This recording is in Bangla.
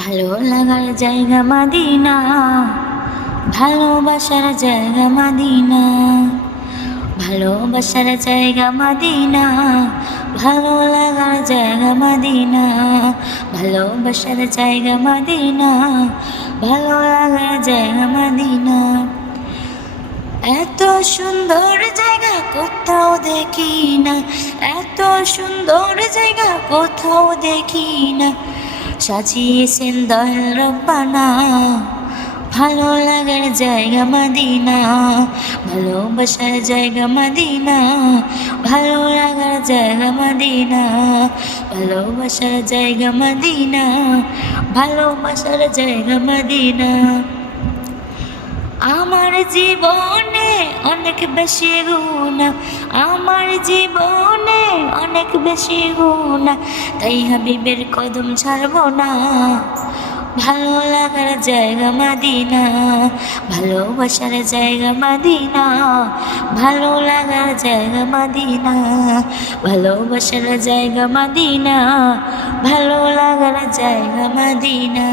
ভালো লাগার জায়গা মদিনা, ভালোবাসার জায়গা মদিনা, ভালোবাসার জায়গা মদিনা, ভালো লাগার জায়গা মদিনা, ভালোবাসার জায়গা মদিনা, ভালো লাগার জায়গা মদিনা। এত সুন্দর জায়গা কোথাও দেখি না, এত সুন্দর জায়গা কোথাও দেখি না, সাজিয়েছেন দয়াল রব্বানা। ভালো লাগার জায়গা মদিনা, ভালোবাসার জায়গা মদিনা, ভালো লাগার জায়গা মদিনা, ভালোবাসার জায়গা মদিনা, ভালোবাসার জায়গা মদিনা। আমার জীবনে অনেক বেশি গুনাহ, আমার জীবনে অনেক বেশি গুনাহ, তাই হাবিবের কদম ছাড়ব না। ভালো লাগার জায়গা মদিনা, ভালোবাসার জায়গা মদিনা, ভালো লাগার জায়গা মদিনা, ভালোবাসার জায়গা মদিনা, ভালো লাগার জায়গা মদিনা।